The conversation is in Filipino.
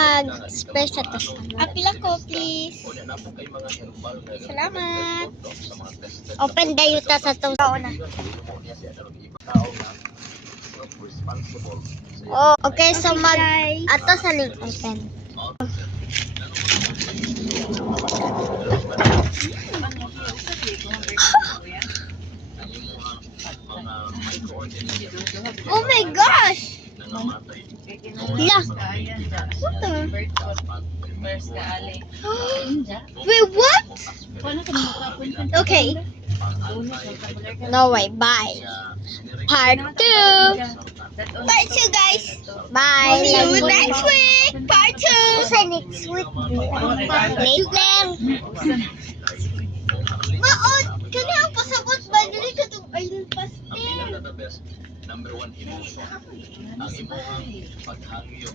mag-special test. Apila ko, please. Salamat. Open dayo ta sa tong na. Oh, okay, so ato sa link open. Oh my gosh! Yeah. What the? Wait, what? Okay. No way. Bye. Part 2. Part 2, guys. Bye. See you next week. Part 2. Sa next week. Later. Maon, kani ang pasabot ba dili ka tong island pastel? Number 1 emotion ang imong paghangyo